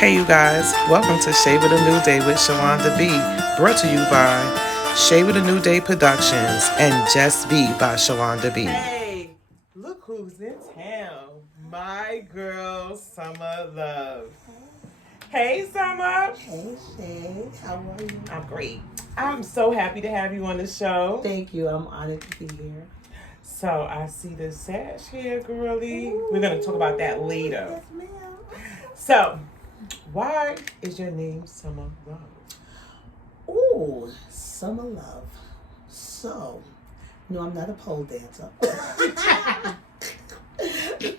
Hey you guys, welcome to Shave with a New Day with Shalonda B, brought to you by Shave with a New Day Productions and Just Be by Shalonda B. Hey, look who's in town. My girl, SummahLuv. Hey, Summer. Hey, Shay. How are you? I'm great. I'm so happy to have you on the show. Thank you. I'm honored to be here. So I see the sash here, girly. Ooh, we're going to talk about that later. Yes, ma'am. So, why is your name SummahLuv? Ooh, SummahLuv. So, no, I'm not a pole dancer.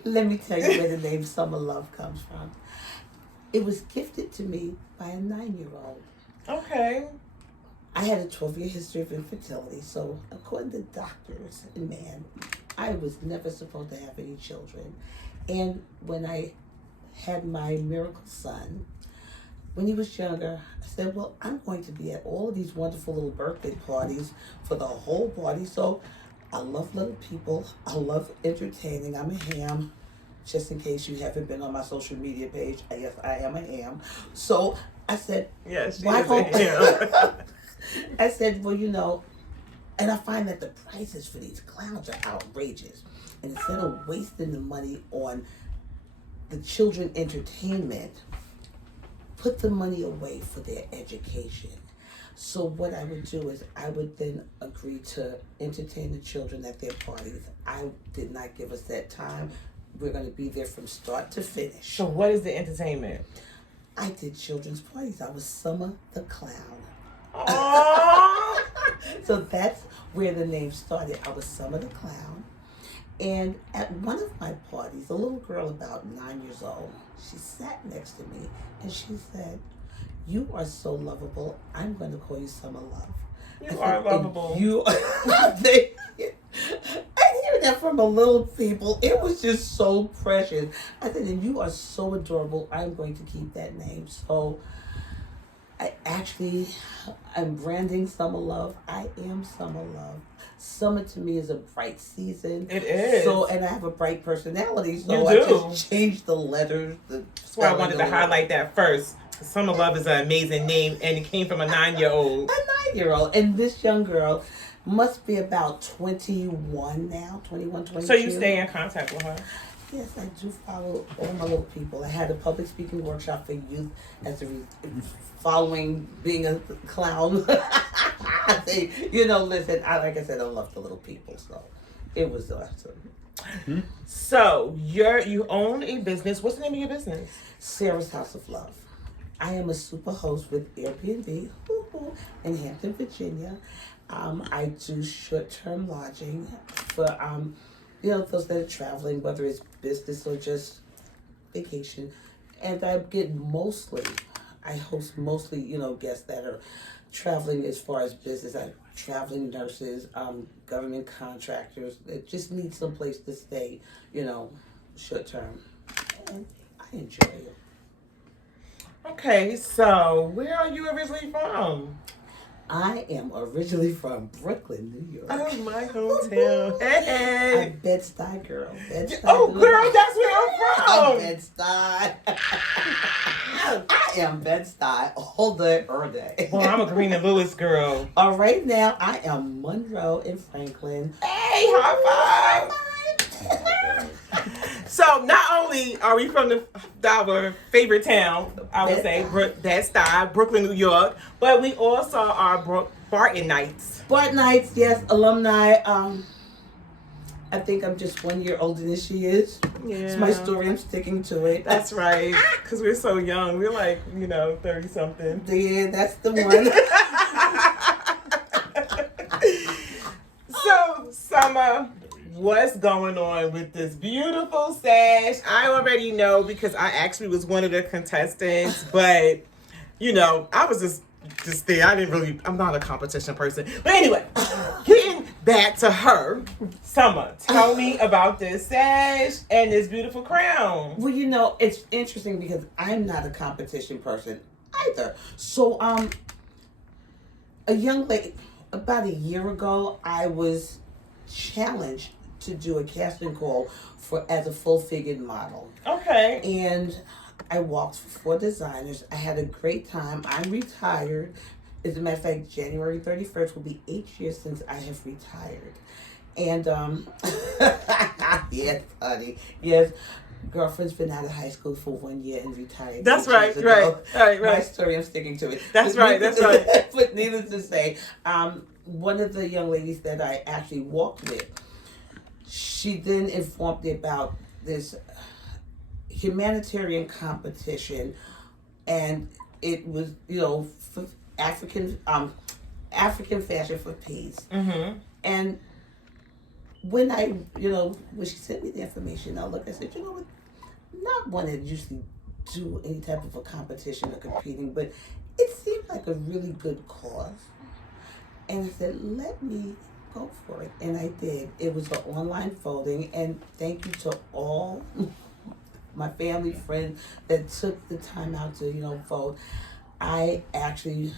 Let me tell you where the name SummahLuv comes from. It was gifted to me by a 9-year-old. Okay. I had a 12-year history of infertility, so according to doctors and man, I was never supposed to have any children. And when I had my miracle son, when he was younger, I said, well, I'm going to be at all of these wonderful little birthday parties for the whole party. So I love little people. I love entertaining. I'm a ham. Just in case you haven't been on my social media page, yes, I am a ham. So I said, yes, why don't I said, well, you know, and I find that the prices for these clowns are outrageous. And instead of wasting the money on the children entertainment, put the money away for their education. So what I would do is I would then agree to entertain the children at their parties. I did not give a set time. We're going to be there from start to finish. So what is the entertainment? I did children's parties. I was Summer the Clown. Aww. So that's where the name started. I was Summer the Clown. And at one of my parties, a little girl about 9 years old, she sat next to me and she said, you are so lovable. I'm going to call you SummahLuv. You are lovable. You I hear that from a little people. It was just so precious. I said, and you are so adorable. I'm going to keep that name. So I'm branding SummahLuv. I am SummahLuv. Summer to me is a bright season. It is. So, and I have a bright personality. So you I do. just changed the letters. That's why I wanted to highlight that first. SummahLuv is an amazing name, and it came from a 9-year-old. A 9-year-old. And this young girl must be about 21 now, 21, 22. So you stay in contact with her? Yes, I do follow all my little people. I had a public speaking workshop for youth following being a clown. Listen, like I said, I love the little people, so it was awesome. Mm-hmm. So you own a business. What's the name of your business? Sarah's House of Love. I am a super host with Airbnb in Hampton, Virginia. I do short-term lodging for those that are traveling, whether it's business or just vacation. And I host mostly, guests that are traveling as far as business, like traveling nurses, government contractors that just need some place to stay, short term. And I enjoy it. Okay, so where are you originally from? I am originally from Brooklyn, New York. Oh, my hometown. Hey. I'm Bed-Stuy girl. Bed-Stuy girl, that's where I'm from. I'm Bed-Stuy. I am Bed-Stuy all day, every day. Well, I'm a Green and Lewis girl. All right, now I am Monroe and Franklin. Hey, high five. So not only are we from our favorite town, I would say, Bed-Stuy, Brooklyn, New York, but we also are Bartonites. Bartonites, yes, alumni. I think I'm just 1 year older than she is. Yeah. It's my story. I'm sticking to it. That's right. Because we're so young. We're like, 30-something. Yeah, that's the one. So, Summer, what's going on with this beautiful sash? I already know because I actually was one of the contestants, but, I was just there. I'm not a competition person. But anyway, getting back to her, Summer, tell me about this sash and this beautiful crown. Well, it's interesting because I'm not a competition person either. So, a young lady, about a year ago, I was challenged to do a casting call as a full-figured model. Okay. And I walked for 4 designers. I had a great time. I'm retired. As a matter of fact, January 31st will be 8 years since I have retired. And, yes, honey, yes. Girlfriend's been out of high school for 1 year and retired. That's right, right. My story, I'm sticking to it. That's right. But needless to say, one of the young ladies that I actually walked with, she then informed me about this humanitarian competition, and it was, for African Fashion for Peace. Mm-hmm. And when when she sent me the information, I looked, I said, you know what, not one that usually do any type of a competition or competing, but it seemed like a really good cause. And I said, let me go for it. And I did. It was an online voting, and thank you to all my family, friends that took the time out to, vote. I actually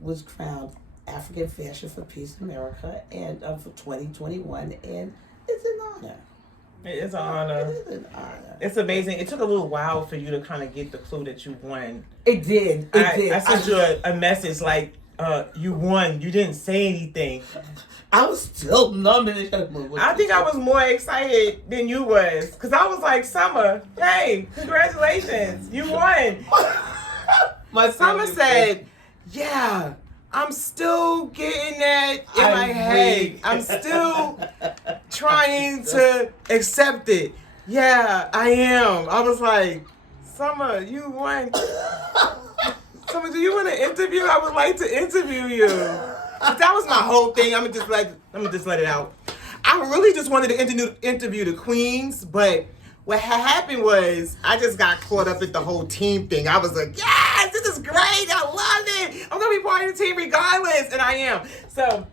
was crowned African Fashion for Peace America and for 2021, and it's an honor. It is an honor. It is an honor. It's amazing. It took a little while for you to kind of get the clue that you won. It did. It did. I sent you a message like, you won. You didn't say anything. I was still numb in the I think I was more excited than you was, because I was like, Summer, hey, congratulations, you won. My Summer said, yeah, I'm still getting that in my head. I'm still trying to accept it. Yeah, I am. I was like, Summer, you won. Summer, do you want to interview? I would like to interview you. That was my whole thing. I'm gonna just let it out. I really just wanted to interview the queens, but what happened was I just got caught up in the whole team thing. I was like, yes, this is great. I love it. I'm gonna be part of the team regardless, and I am. So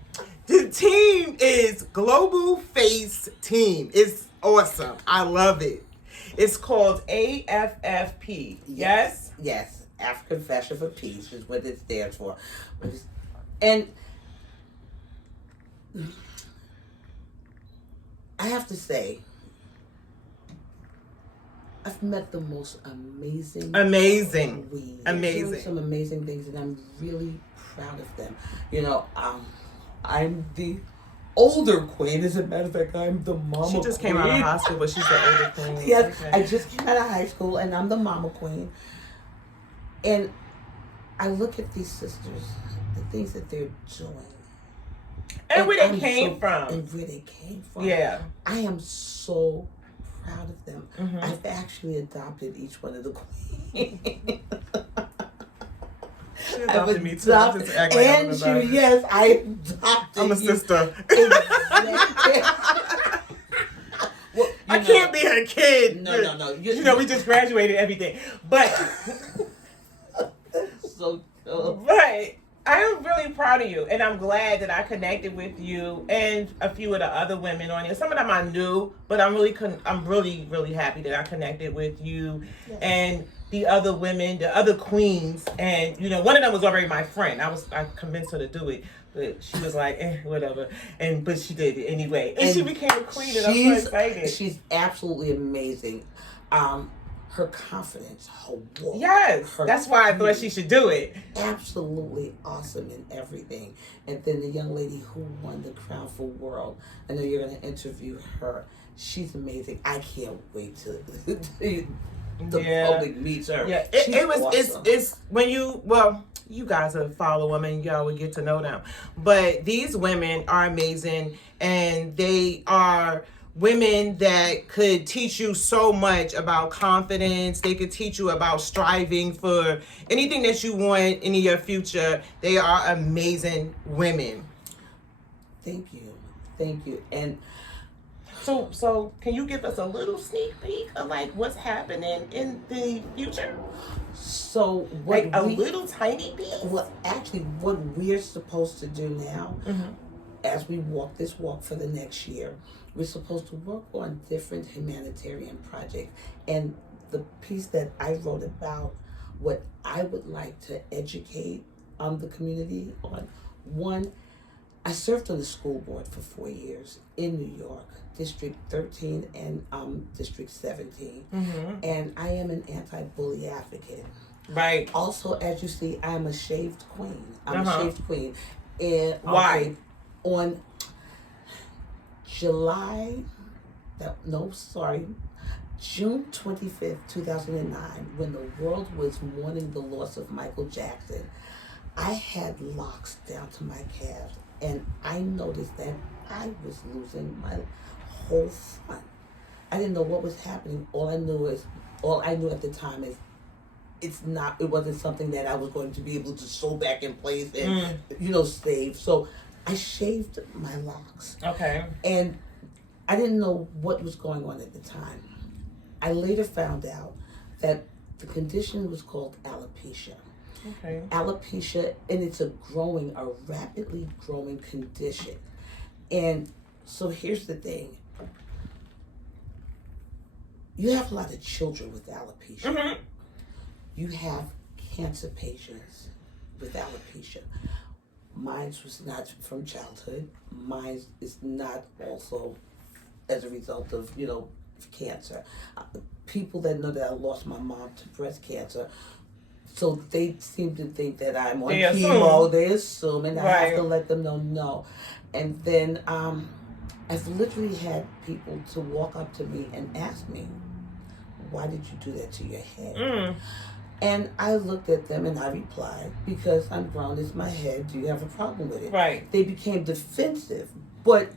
the team is Global Face Team. It's awesome. I love it. It's called AFFP. Yes? Yes. African Fashion for Peace is what it stands for. And I have to say, I've met the most amazing queens. Amazing. Doing some amazing things, and I'm really proud of them. I'm the older queen. As a matter of fact, I'm the mama queen. She just came out of high school, but she's the older queen. Yes, okay. I just came out of high school, and I'm the mama queen. And I look at these sisters, the things that they're doing. And where they came from. And where they came from. Yeah. I am so proud of them. Mm-hmm. I've actually adopted each one of the queens. She adopted me too. I just act like I'm adopted. Yes, I adopted I'm a sister. Exactly. Well, I can't be her kid. No. We just graduated everything. But so cool. But I am really proud of you, and I'm glad that I connected with you and a few of the other women on here. Some of them I knew, but I'm really happy that I connected with you and the other women, the other queens. And one of them was already my friend. I convinced her to do it, but she was like, whatever. But she did it anyway, and she became a queen, and I'm so excited. She's absolutely amazing. Her confidence, her walk. Yes, that's why I thought she should do it. Absolutely awesome in everything. And then the young lady who won the crown for world, I know you're going to interview her. She's amazing. I can't wait to the public meets her. Yeah, awesome. it's when you guys are follow them and y'all will get to know them. But these women are amazing, and they are women that could teach you so much about confidence. They could teach you about striving for anything that you want in your future. They are amazing women. Thank you. And so can you give us a little sneak peek of what's happening in the future? So little tiny piece? Well, actually, what we're supposed to do now, as we walk this walk for the next year, we're supposed to work on different humanitarian projects. And the piece that I wrote about what I would like to educate the community on, one, I served on the school board for 4 years in New York, District 13 and District 17. And I am an anti-bully advocate. Right. Also, as you see, I'm a shaved queen. I'm a shaved queen. And why? On June 25th, 2009, when the world was mourning the loss of Michael Jackson, I had locks down to my calves, and I noticed that I was losing my whole front. I didn't know what was happening. All I knew at the time is it wasn't something that I was going to be able to sew back in place and, save. So I shaved my locks. Okay. And I didn't know what was going on at the time. I later found out that the condition was called alopecia. Okay. Alopecia, and it's a rapidly growing condition. And so here's the thing. You have a lot of children with alopecia. You have cancer patients with alopecia. Mine was not from childhood. Mine is not also as a result of, cancer. People that know that I lost my mom to breast cancer, so they seem to think that I'm on chemo. They assume, and I have to let them know no. And then I've literally had people to walk up to me and ask me, why did you do that to your head? And I looked at them and I replied, because I'm grown, it's my head. Do you have a problem with it? Right. They became defensive. But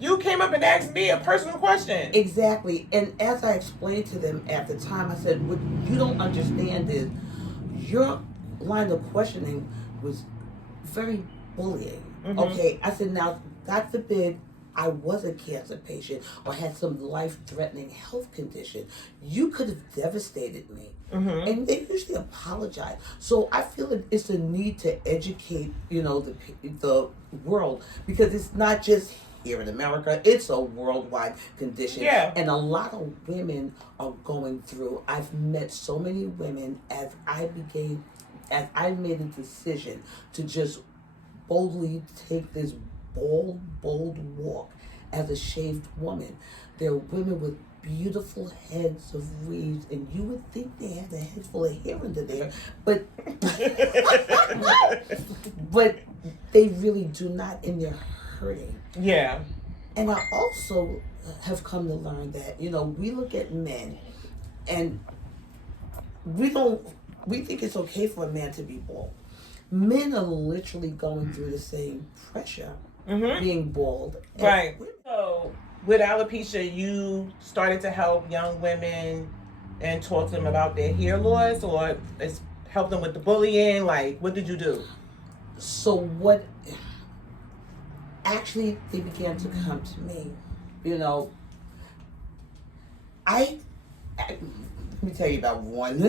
you came up and asked me a personal question. Exactly. And as I explained to them at the time, I said, what you don't understand is your line of questioning was very bullying. Okay? I said, now, God forbid I was a cancer patient or had some life-threatening health condition. You could have devastated me. And they usually apologize. So I feel that it's a need to educate, the world, because it's not just here in America, it's a worldwide condition. Yeah. And a lot of women are going through. I've met so many women as I made a decision to just boldly take this bold walk as a shaved woman. There are women with beautiful heads of weaves, and you would think they had a head full of hair under there, but but they really do not, and they're hurting. Yeah. And I also have come to learn that, we look at men and we think it's okay for a man to be bald. Men are literally going through the same pressure being bald. Right. So with alopecia, you started to help young women and talk to them about their hair loss, or help them with the bullying? Like, what did you do? So actually, they began to come to me. Let me tell you about one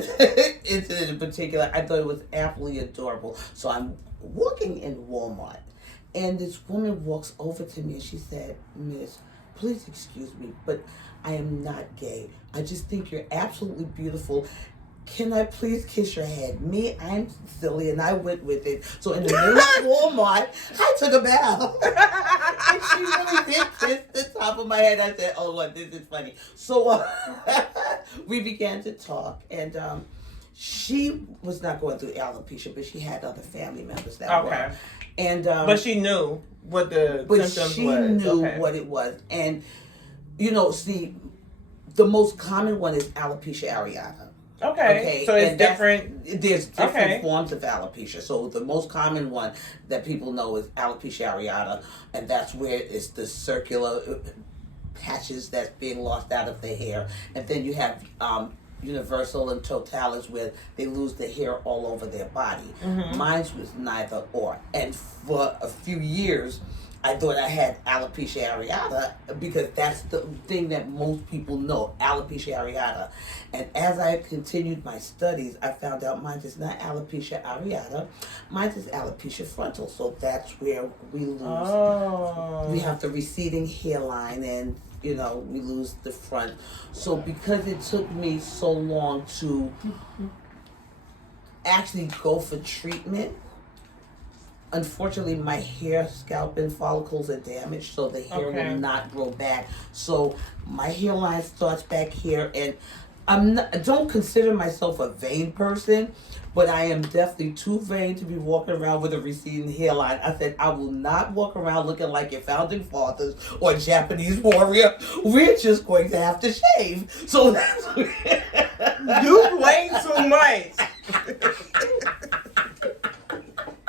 incident in particular. I thought it was absolutely adorable. So I'm walking in Walmart, and this woman walks over to me and she said, "Miss, please excuse me, but I am not gay. I just think you're absolutely beautiful. Can I please kiss your head?" Me, I'm silly, and I went with it. So in the middle of Walmart, I took a bow. And she really did kiss the top of my head. I said, "Oh, Lord, this is funny." So we began to talk, and she was not going through alopecia, but she had other family members that were. And but she knew what the symptoms was. She knew what it was. And, see, the most common one is alopecia areata. Okay. So it's different. There's different forms of alopecia. So the most common one that people know is alopecia areata, and that's where it's the circular patches that's being lost out of the hair. And then you have universal and totalis, where they lose the hair all over their body. Mine was neither or. And for a few years, I thought I had alopecia areata because that's the thing that most people know, alopecia areata. And as I continued my studies, I found out mine is not alopecia areata, mine is alopecia frontal. So that's where we lose. We have the receding hairline, and we lose the front. So because it took me so long to actually go for treatment, unfortunately, my hair, scalp, and follicles are damaged, so the hair will not grow back. So my hairline starts back here, and I don't consider myself a vain person, but I am definitely too vain to be walking around with a receding hairline. I said, I will not walk around looking like your founding fathers or Japanese warrior. We're just going to have to shave. So that's You play too much.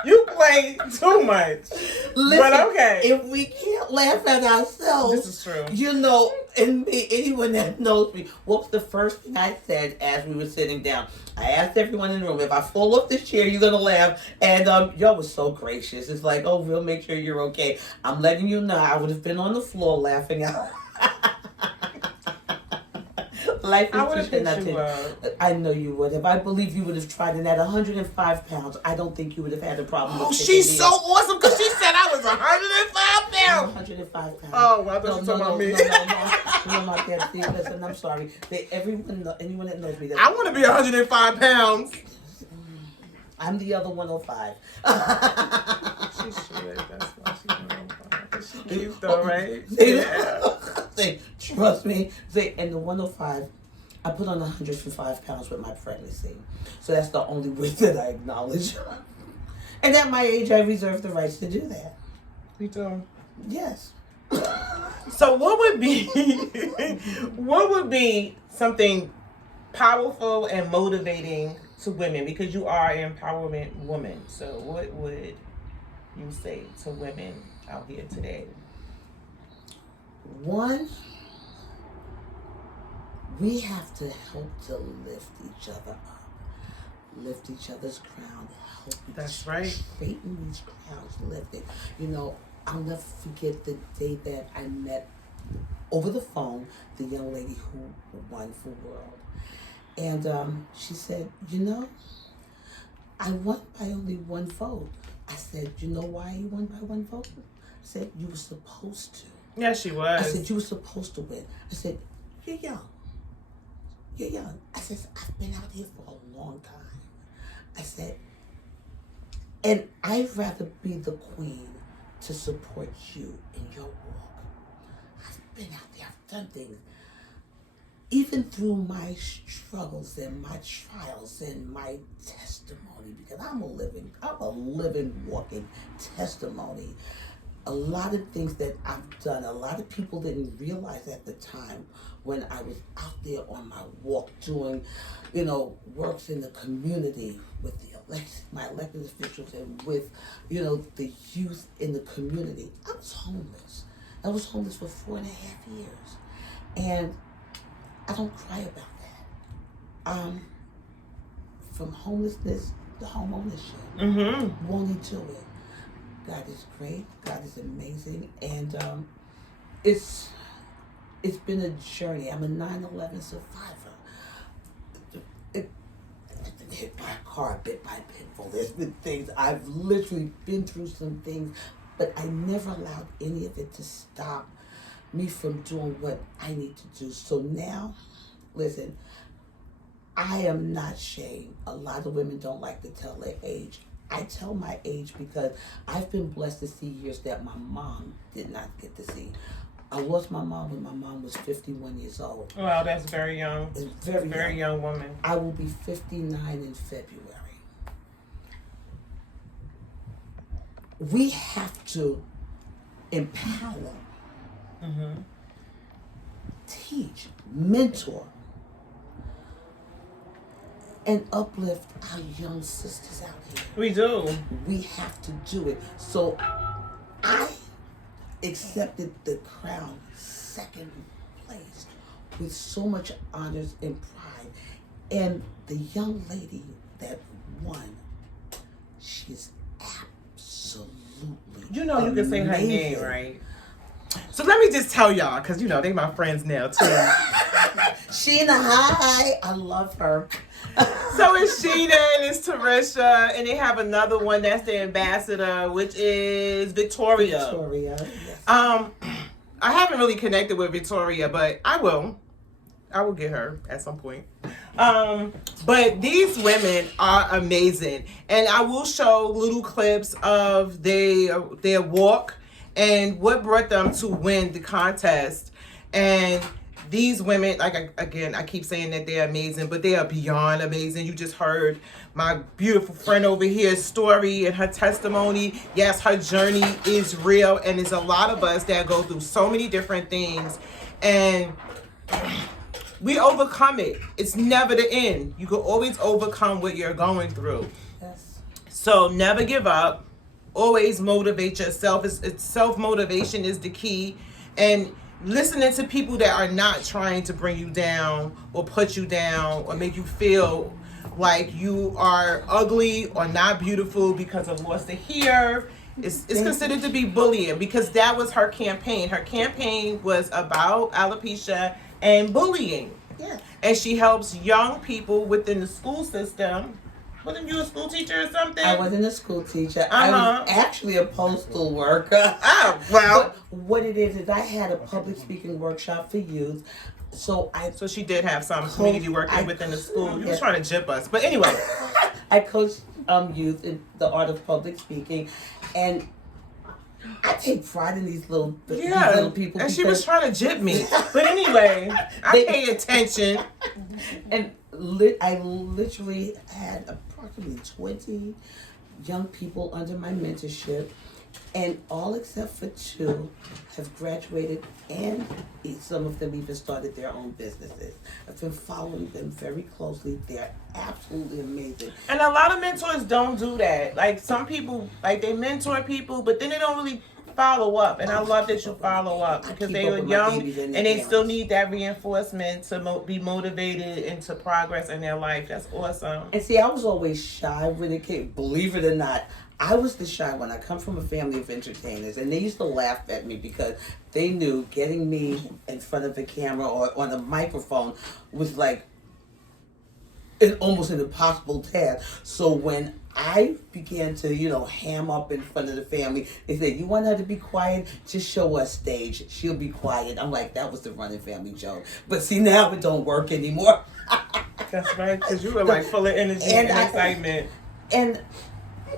You play too much. Listen, but okay. If we can't laugh at ourselves, this is true. You know, and me, anyone that knows me, what's the first thing I said as we were sitting down? I asked everyone in the room, if I fall off this chair, you're gonna laugh. And y'all was so gracious. It's like, oh, we'll make sure you're okay. I'm letting you know, I would have been on the floor laughing out. Life is I would have picked you up. I know you would have. I believe you would have tried. And at 105 pounds, I don't think you would have had a problem. Oh, she's so awesome because she said I was 105 pounds. 105 pounds. Oh, well, I thought you were talking about me. No, not that. See, listen, I'm sorry. Anyone that knows me. I want to be 105 pounds. I'm the other 105. She should. That's why she's 105. She's cute though, right? Say, trust me. And the 105, I put on 105 pounds with my pregnancy. So that's the only weight that I acknowledge. And at my age, I reserve the rights to do that. You do? Yes. So what would be something powerful and motivating to women? Because you are an empowerment woman. So what would you say to women out here today? One, we have to help to lift each other up, lift each other's crown, help That's right. straighten these crowns, lift it. You know, I'll never forget the day that I met over the phone the young lady who won for World. And she said, you know, I won by only one vote. I said, you know why you won by one vote? I said, you were supposed to. Yeah, she was. I said, you were supposed to win. I said, you're young. You're young. I said, I've been out here for a long time. I said, and I'd rather be the queen to support you in your walk. I've been out there. I've done things. Even through my struggles and my trials and my testimony, because I'm a living, walking testimony. A lot of things that I've done, a lot of people didn't realize at the time when I was out there on my walk doing, works in the community with my elected officials and with, the youth in the community. I was homeless. I was homeless for 4.5 years. And I don't cry about that. From homelessness to home ownership. Mm-hmm. Won't he do it? God is great. God is amazing. And it's been a journey. I'm a 9/11 survivor. I've been hit by a car, bit by a pitbull. There's been things. I've literally been through some things, but I never allowed any of it to stop me from doing what I need to do. So now, listen, I am not ashamed. A lot of women don't like to tell their age. I tell my age because I've been blessed to see years that my mom did not get to see. I lost my mom when my mom was 51 years old. Wow, that's very young. It's very young woman. I will be 59 in February. We have to empower, teach, mentor, and uplift our young sisters out here. We do. We have to do it. So I accepted the crown second place with so much honors and pride. And the young lady that won, she's absolutely You know, you can say her amazing. name, right? So let me just tell y'all, because, they my friends now, too. Sheena, hi. I love her. So it's Sheena and it's Tarisha, and they have another one that's the ambassador, which is Victoria. Victoria, yes. I haven't really connected with Victoria, but I will get her at some point. But these women are amazing, and I will show little clips of their walk and what brought them to win the contest. And these women, I keep saying that they're amazing, but they are beyond amazing. You just heard my beautiful friend over here's story and her testimony. Yes, her journey is real, and there's a lot of us that go through so many different things, and we overcome it. It's never the end. You can always overcome what you're going through. Yes. So never give up. Always motivate yourself. It's self-motivation is the key. And listening to people that are not trying to bring you down or put you down or make you feel like you are ugly or not beautiful because of loss of hair. It's considered to be bullying, because that was her campaign. Her campaign was about alopecia and bullying. Yeah. And she helps young people within the school system. Wasn't you a school teacher or something? I wasn't a school teacher. I was actually a postal worker. Oh, well. But what it is I had a public speaking workshop for youth. So she did have some community work within the school. You was trying to jip us. But anyway. I coached youth in the art of public speaking. And I take pride in these little people. And she was trying to jip me. But anyway, I pay attention. And I literally had approximately 20 young people under my mentorship, and all except for 2 have graduated, and some of them even started their own businesses. I've been following them very closely. They're absolutely amazing. And a lot of mentors don't do that. Like, some people, they mentor people, but then they don't really follow up. And I love that you follow up, because they are young and they still need that reinforcement to be motivated into progress in their life. That's awesome. And see, I was always shy when it came, believe it or not. I was the shy one. I come from a family of entertainers, and they used to laugh at me because they knew getting me in front of a camera or on a microphone was like almost an impossible task. So when I began to, ham up in front of the family, they said, "You want her to be quiet? Just show us stage. She'll be quiet." I'm like, that was the running family joke. But see, now it don't work anymore. That's right, because you were full of energy and excitement. And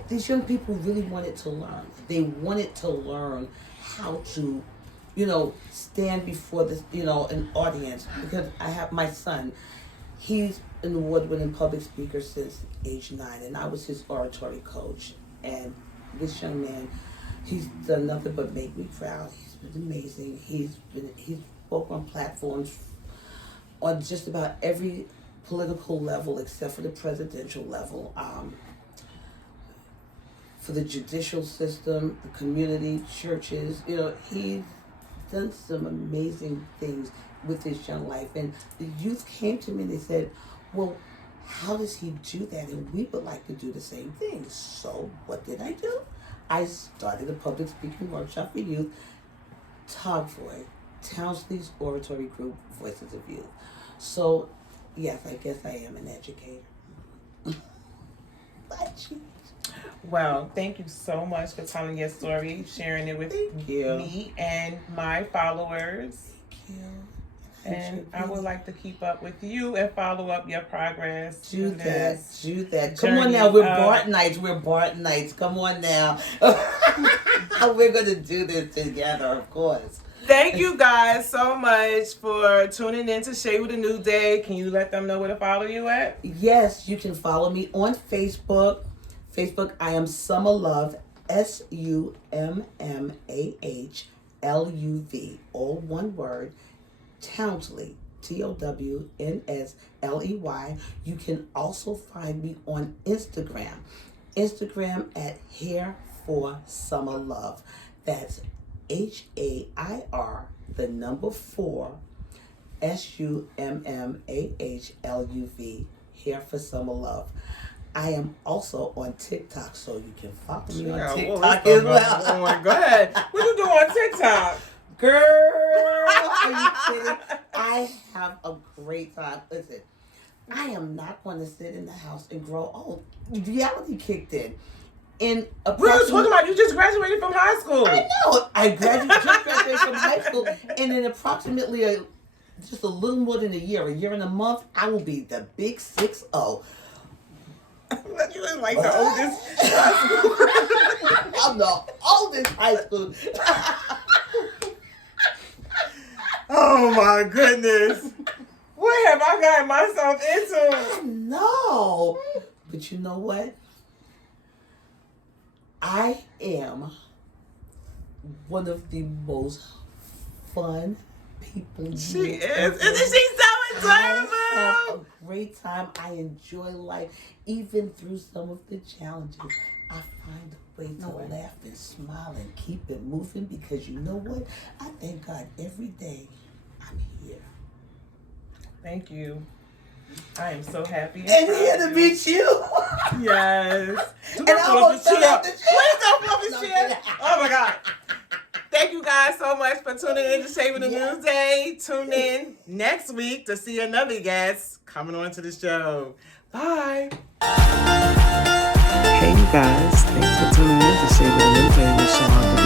these young people really wanted to learn. They wanted to learn how to, stand before this, an audience. Because I have my son. He's an award-winning public speaker since age 9, and I was his oratory coach. And this young man, he's done nothing but make me proud. He's been amazing. He's spoke on platforms on just about every political level except for the presidential level. For the judicial system, the community, churches, he's done some amazing things with his young life. And the youth came to me and they said, "Well, how does he do that? And we would like to do the same thing." So what did I do? I started a public speaking workshop for youth, Togvoy, Townsley's oratory group, Voices of Youth. So, yes, I guess I am an educator. Well, thank you so much for telling your story, sharing it with me and my followers. Thank you. And I would like to keep up with you and follow up your progress. Do that. Come on now, we're Bartonites. Come on now. We're going to do this together, of course. Thank you guys so much for tuning in to Shade with a New Day. Can you let them know where to follow you at? Yes, you can follow me on Facebook. I am SummahLuv, SummahLuv, all one word, Townsley, Townsley. You can also find me on Instagram at Hair for SummahLuv. That's HAIR, the number 4, SummahLuv, Hair for SummahLuv. I am also on TikTok, so you can follow me on TikTok as well. Oh my God. What you do on TikTok? Girl, are you kidding? I have a great time. Listen, I am not going to sit in the house and grow old. Reality kicked in. What are you talking about? You just graduated from high school. I know. I just graduated from high school, and in approximately just a little more than a year and a month, I will be the big 6-0. You look like the oldest. I'm the oldest high school. Oh my goodness. What have I gotten myself into? No. But you know what? I am one of the most fun people. She is. Isn't she so adorable? I have a great time. I enjoy life. Even through some of the challenges, I find a way to laugh and smile and keep it moving because you know what? I thank God every day I'm here. Thank you. I am so happy. And here to meet you. Yes. And I almost fell off the chair. Please don't pull the chair. Oh my God. Thank you guys so much for tuning in to Shaving the News Day. Tune in next week to see another guest coming on to the show. Bye. Hey, you guys. Thanks for tuning in to Shaving the News Day with SummahLuv.